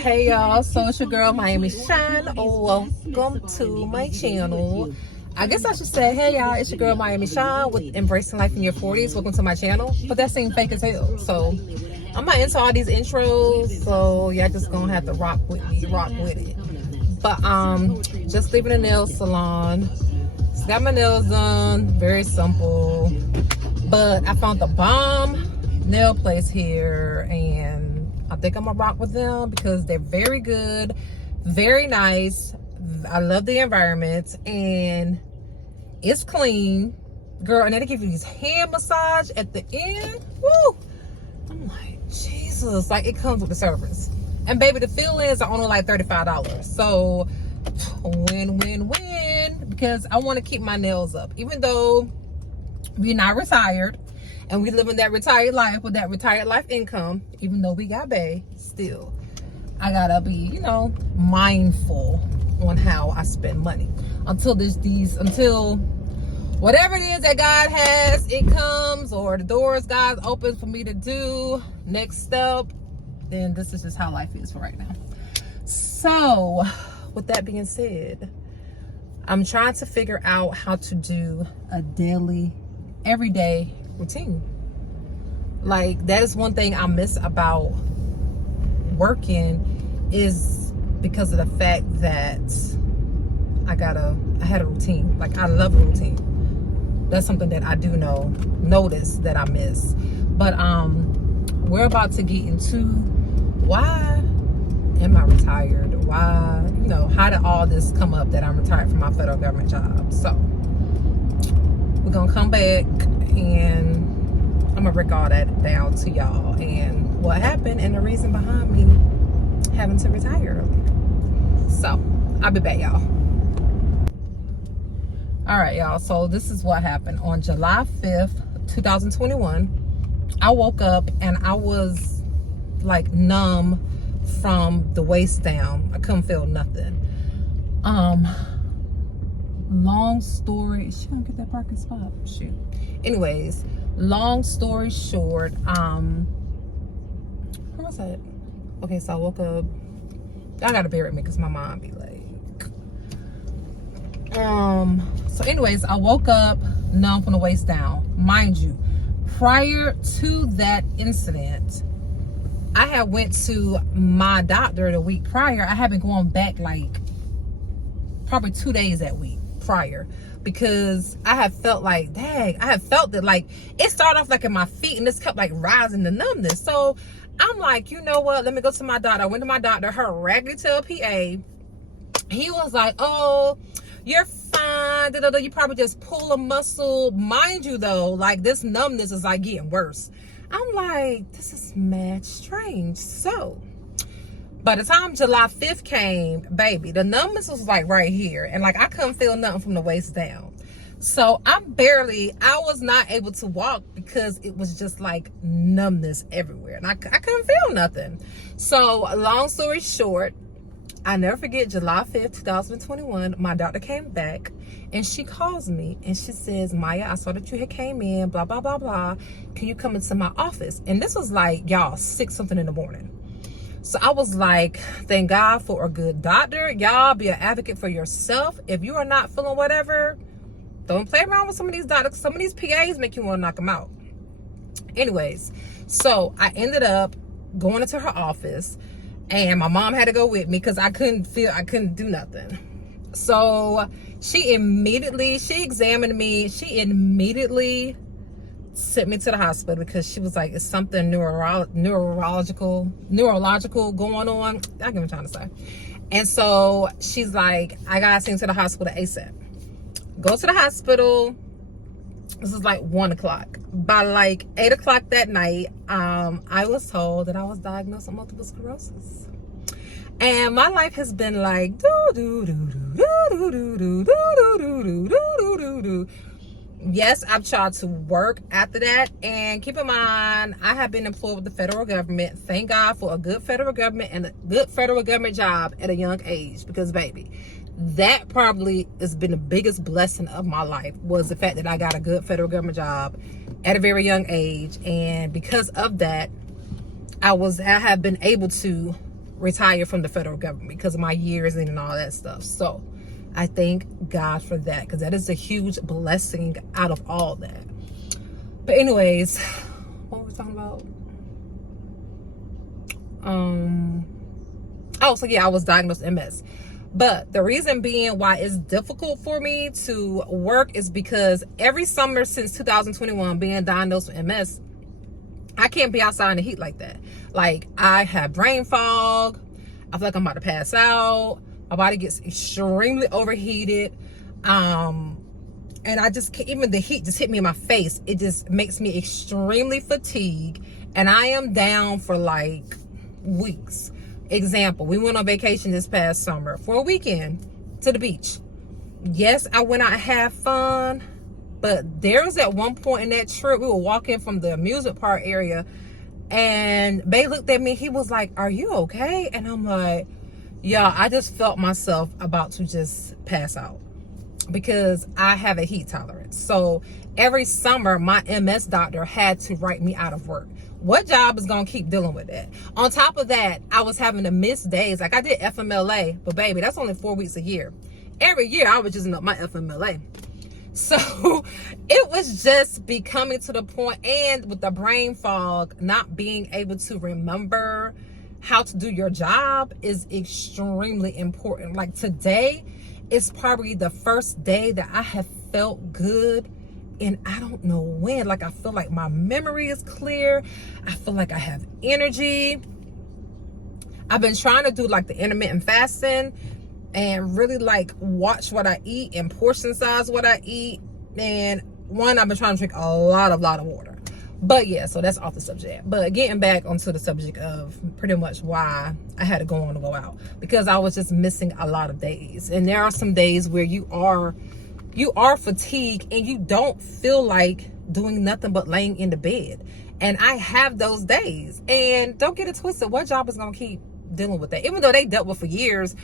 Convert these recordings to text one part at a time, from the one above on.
Hey y'all, so it's your girl Miami Shine. Welcome to my channel. I guess I should say, hey y'all, it's your girl Miami Shine with Embracing Life in Your 40s. Welcome to my channel. But that seemed fake as hell. So I'm not into all these intros. So y'all just gonna have to rock with me, rock with it. But just leaving the nail salon. Just got my nails done. Very simple. But I found the bomb nail place here, and I think I'm gonna rock with them because they're very good, very nice. I love the environment and it's clean, girl. And they give you this hand massage at the end. Woo! I'm like, Jesus, like it comes with the service. And baby, the fill-ins are only like $35. So win because I want to keep my nails up, even though we're not retired. And we live in that retired life with that retired life income, even though we got bae, still. I gotta be, mindful on how I spend money. Until whatever it is that God has, it comes, or the doors God opens for me to do, next step, then this is just how life is for right now. So, with that being said, I'm trying to figure out how to do a daily, everyday routine. Like, that is one thing I miss about working, is because of the fact that I had a routine. Like, I love a routine. That's something that I do notice that I miss. But we're about to get into why am I retired? Why, how did all this come up that I'm retired from my federal government job? So we're gonna come back and I'm gonna break all that down to y'all and what happened and the reason behind me having to retire early. So I'll be back, y'all. All right, y'all, so this is what happened on July 5th 2021. I woke up and I was like numb from the waist down. I couldn't feel nothing. Long story, she gonna get that parking spot, shoot. Anyways, long story short, where was that? Okay, so I woke up. I gotta bear with me because my mom be like, so anyways, I woke up numb from the waist down. Mind you, prior to that incident, I had went to my doctor the week prior. I had been going back like probably 2 days that week prior, because I had felt like, dang, I had felt that, like, it started off like in my feet and this kept like rising the numbness. So I'm like, you know what, let me go to my doctor. I went to my doctor, her raggedy tail PA. He was like, oh, you're fine, you probably just pull a muscle. Mind you though, like, this numbness is like getting worse. I'm like, this is mad strange. So by the time July 5th came, baby, the numbness was like right here. And like, I couldn't feel nothing from the waist down. So I was not able to walk because it was just like numbness everywhere. And I couldn't feel nothing. So long story short, I never forget July 5th, 2021, my doctor came back and she calls me and she says, Maya, I saw that you had came in, blah, blah, blah, blah. Can you come into my office? And this was like, y'all, 6 something in the morning. So I was like, thank God for a good doctor. Y'all be an advocate for yourself. If you are not feeling whatever, don't play around with some of these doctors. Some of these PAs make you want to knock them out. Anyways, so I ended up going into her office and my mom had to go with me because I couldn't do nothing. So she examined me. She immediately sent me to the hospital because she was like, it's something neurological going on. I get what I'm trying to say. And so she's like, I gotta send you to the hospital ASAP. Go to the hospital. This is like 1 o'clock. By like 8 o'clock that night, I was told that I was diagnosed with multiple sclerosis. And my life has been like yes, I've tried to work after that. And keep in mind, I have been employed with the federal government. Thank God for a good federal government and a good federal government job at a young age. Because baby, that probably has been the biggest blessing of my life, was the fact that I got a good federal government job at a very young age. And because of that, I have been able to retire from the federal government because of my years and all that stuff. So I thank God for that, because that is a huge blessing out of all that. But anyways, what were we talking about? Oh, so yeah, I was diagnosed with MS. But the reason being why it's difficult for me to work is because every summer since 2021, being diagnosed with MS, I can't be outside in the heat like that. Like, I have brain fog. I feel like I'm about to pass out. My body gets extremely overheated. And I just can't, even the heat just hit me in my face. It just makes me extremely fatigued. And I am down for like weeks. Example, we went on vacation this past summer for a weekend to the beach. Yes, I went out and had fun. But there was at one point in that trip, we were walking from the amusement park area, and Bay looked at me. He was like, "Are you okay?" And I'm like, "Yeah, I just felt myself about to just pass out because I have a heat tolerance." So every summer, my MS doctor had to write me out of work. What job is going to keep dealing with that? On top of that, I was having to miss days. Like, I did FMLA, but baby, that's only 4 weeks a year. Every year, I was using up my FMLA. So it was just becoming to the point, and with the brain fog, not being able to remember how to do your job is extremely important. Like, today is probably the first day that I have felt good, and I don't know when. Like, I feel like my memory is clear. I feel like I have energy. I've been trying to do like the intermittent fasting and really like watch what I eat and portion size what I eat. And I've been trying to drink a lot of water. But yeah, so that's off the subject. But getting back onto the subject of pretty much why I had to go out, because I was just missing a lot of days. And there are some days where you are fatigued and you don't feel like doing nothing but laying in the bed. And I have those days. And don't get it twisted, what job is gonna keep dealing with that? Even though they dealt with for years.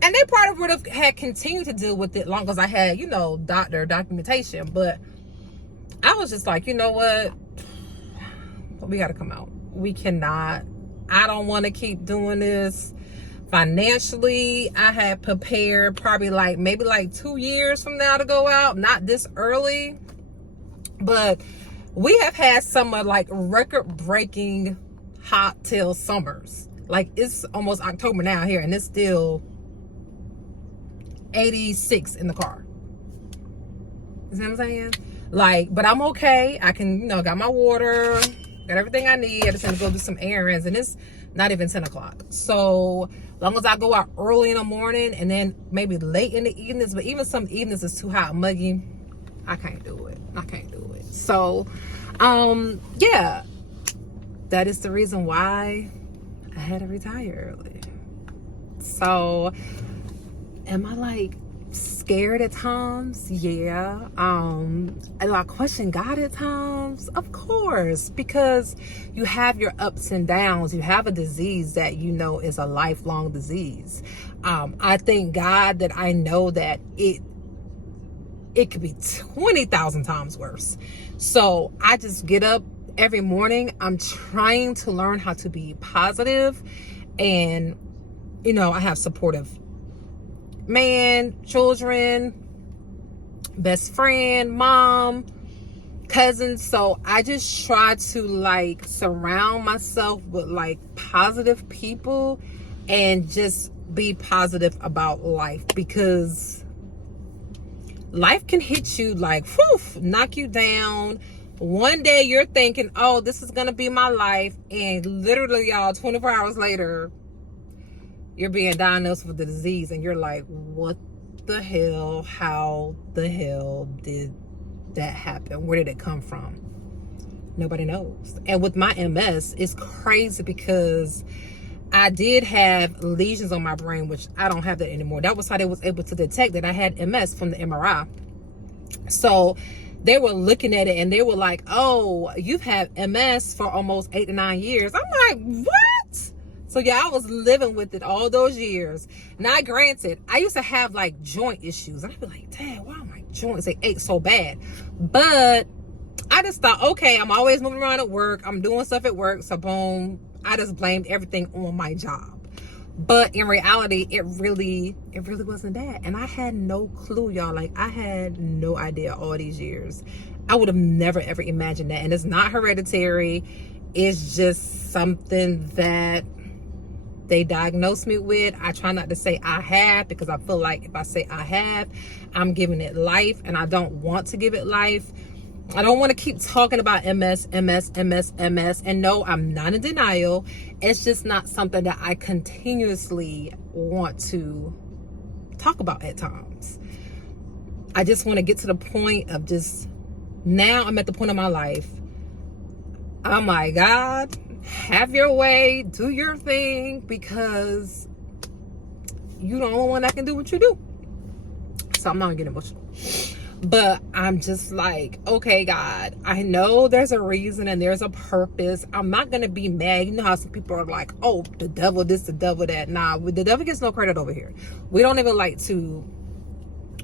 And they probably would have had continued to deal with it long as I had, doctor documentation. But I was just like, you know what? We got to come out. We cannot. I don't want to keep doing this. Financially, I had prepared probably maybe 2 years from now to go out. Not this early. But we have had some record-breaking hot tail summers. Like, it's almost October now here, and it's still 86 in the car. You see what I'm saying? But I'm okay. I can, got my water, got everything I need. I just need to go do some errands, and it's not even 10 o'clock. So long as I go out early in the morning and then maybe late in the evenings, but even some evenings is too hot and muggy, I can't do it. So, yeah, that is the reason why I had to retire early. So, am I scared at times? Yeah. And I question God at times? Of course, because you have your ups and downs. You have a disease that is a lifelong disease. I thank God that I know that it could be 20,000 times worse. So I just get up every morning. I'm trying to learn how to be positive, and I have supportive man, children, best friend, mom, cousins. So I just try to surround myself with positive people and just be positive about life, because life can hit you knock you down. One day you're thinking, oh, this is gonna be my life, and literally, y'all, 24 hours later, you're being diagnosed with the disease, and you're like, what the hell? How the hell did that happen? Where did it come from? Nobody knows. And with my MS, it's crazy because I did have lesions on my brain, which I don't have that anymore. That was how they was able to detect that I had MS from the MRI. So they were looking at it and they were like, oh, you've had MS for almost 8 to 9 years. I'm like, what? So yeah, I was living with it all those years. Now, granted, I used to have joint issues. And I'd be like, dang, why are my joints, they ache so bad? But I just thought, okay, I'm always moving around at work. I'm doing stuff at work. So boom, I just blamed everything on my job. But in reality, it really wasn't that. And I had no clue, y'all. Like, I had no idea all these years. I would have never, ever imagined that. And it's not hereditary. It's just something that they diagnosed me with. I try not to say I have, because I feel like if I say I have, I'm giving it life, and I don't want to give it life. I don't want to keep talking about MS. And no, I'm not in denial. It's just not something that I continuously want to talk about at times. I just want to get to the point of just, now I'm at the point of my life. Oh my God, have your way, do your thing, because you're the only one that can do what you do. So I'm not gonna get emotional. But I'm just like, okay, God, I know there's a reason and there's a purpose. I'm not going to be mad. You know how some people are like, oh, the devil this, the devil that. Nah, the devil gets no credit over here. We're not even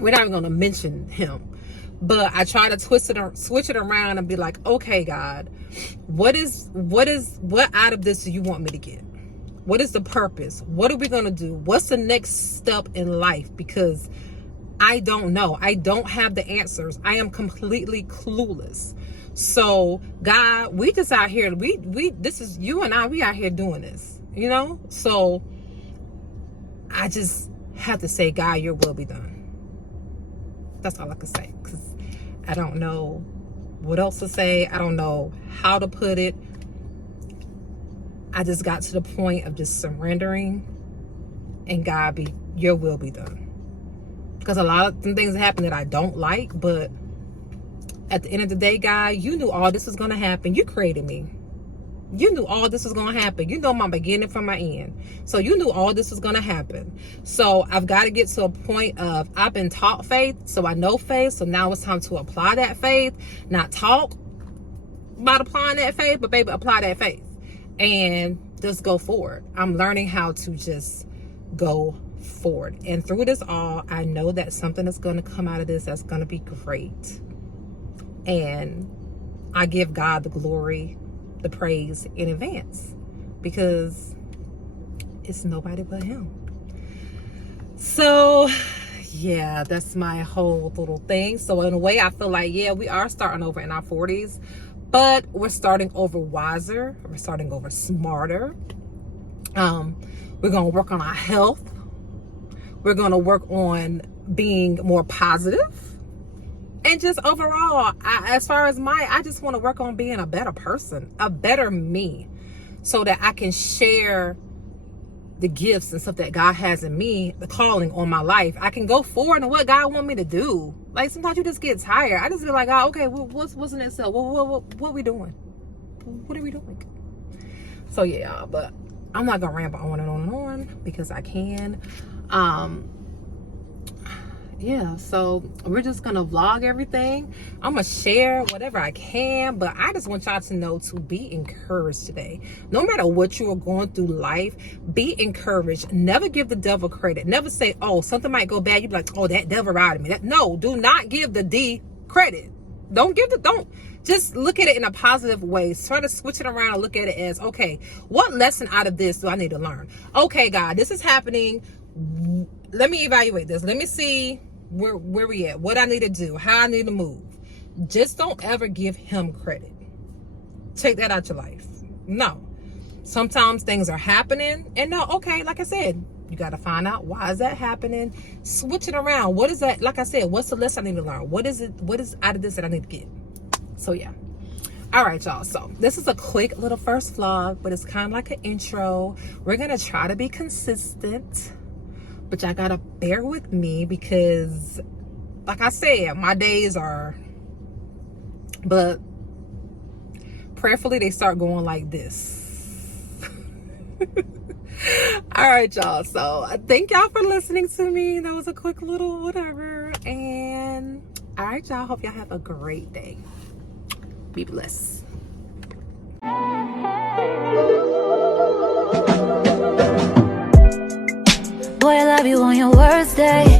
going to mention him. But I try to switch it around and be like, okay, God, what out of this do you want me to get? What is the purpose? What are we going to do? What's the next step in life? Because I don't know. I don't have the answers. I am completely clueless. So God, we just out here, this is you and I, we out here doing this, you know? So I just have to say, God, your will be done. That's all I can say, because I don't know what else to say. I don't know how to put it. I just got to the point of just surrendering, and God, your will be done. Because a lot of things happen that I don't like, but at the end of the day, God, you knew all this was going to happen. You created me. You knew all this was going to happen. You know my beginning from my end. So you knew all this was going to happen. So I've got to get to a point of, I've been taught faith, so I know faith. So now it's time to apply that faith. Not talk about applying that faith, but baby, apply that faith. And just go forward. I'm learning how to just go forward. And through this all, I know that something is going to come out of this that's going to be great. And I give God the glory, the praise in advance, because it's nobody but him. So yeah, that's my whole little thing. So in a way, I feel like, yeah, we are starting over in our 40s, but we're starting over wiser. We're starting over smarter. We're going to work on our health. We're going to work on being more positive. And just overall, as far as I just want to work on being a better person, a better me, so that I can share the gifts and stuff that God has in me, the calling on my life. I can go forward in what God wants me to do. Like, sometimes you just get tired. I just feel like, oh, okay, what's in itself? What are we doing? What are we doing? So yeah, but I'm not gonna ramble on and on and on, because I can. Yeah, so we're just gonna vlog everything. I'm gonna share whatever I can, but I just want y'all to know to be encouraged today. No matter what you are going through life, be encouraged. Never give the devil credit. Never say, oh, something might go bad. You be like, oh, that devil riding me. No, do not give the D credit. Don't just look at it in a positive way. Try to switch it around and look at it as, okay, what lesson out of this do I need to learn? Okay, God, this is happening. Let me evaluate this. Let me see where we at, what I need to do, how I need to move. Just don't ever give him credit. Take that out your life. No. Sometimes things are happening, and no, okay, like I said, you got to find out why is that happening. Switch it around. What is that? Like I said, what's the lesson I need to learn? What is out of this that I need to get? So yeah. All right, y'all. So this is a quick little first vlog, but it's kind of like an intro. We're going to try to be consistent, but y'all got to bear with me because, like I said, my days are, but prayerfully they start going like this. All right, y'all. So thank y'all for listening to me. That was a quick little whatever. And all right, y'all. Hope y'all have a great day. Be blessed. Boy, I love you on your worst day.